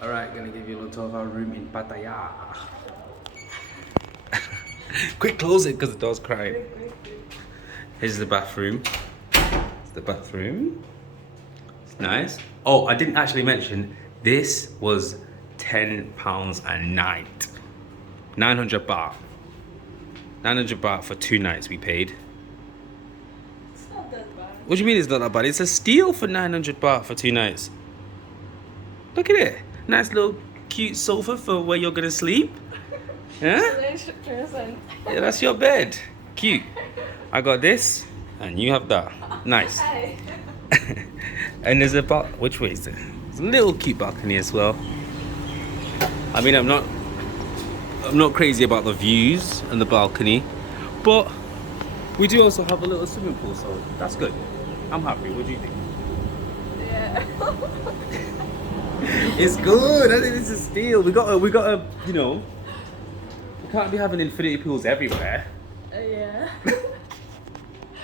Alright, gonna give you a little tour of our room in Pattaya. Quick, close it because the door's crying. Here's the bathroom. It's the bathroom. It's nice. Oh, I didn't actually mention this was £10 a night. 900 baht. 900 baht for 2 nights we paid. It's not that bad. What do you mean it's not that bad? It's a steal for 900 baht for 2 nights. Look at it. Nice little cute sofa for where you're gonna sleep. Yeah? Present. Yeah, that's your bed. Cute. I got this, and you have that. Nice. Hi. And there's a which way is it? There's a little cute balcony as well. I mean, I'm not crazy about the views and the balcony, but we do also have a little swimming pool, so that's good. I'm happy. What do you think? Yeah. It's good. I think it's a steal. We got a, you know, we can't be having infinity pools everywhere. Yeah.